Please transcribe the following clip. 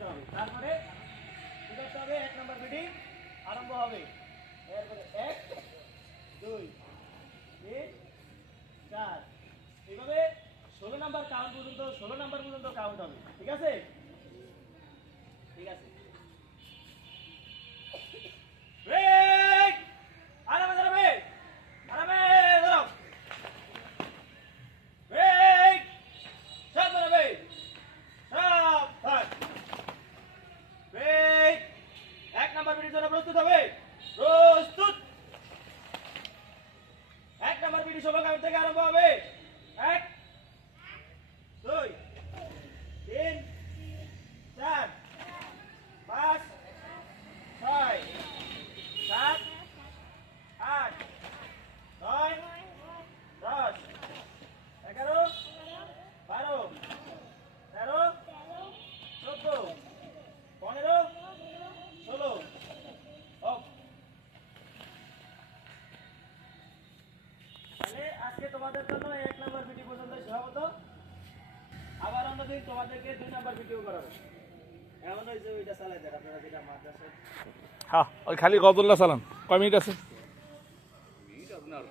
চালাতে হবে। তারপরে কি করতে হবে, এক নম্বর ফিটিং আরম্ভ হবে। এরপরে এক, দুই, তিন, চার। এইভাবে ষোলো নাম্বার কাউন্ট পর্যন্ত, ষোলো নাম্বার পর্যন্ত কাউন্ট হবে। ঠিক আছে? নাম্বার থেকে আরম্ভ হবে। এক আজকে তোমাদের জন্য এক নম্বর ভিডিও পর্যন্ত সহমত আবার আমরা দিন তোমাদেরকে দুই নম্বর ভিডিও করাবো। হ্যাঁ ওই খালি গজলটা চালান। কয় মিনিট আছে? মিনিট আপনার।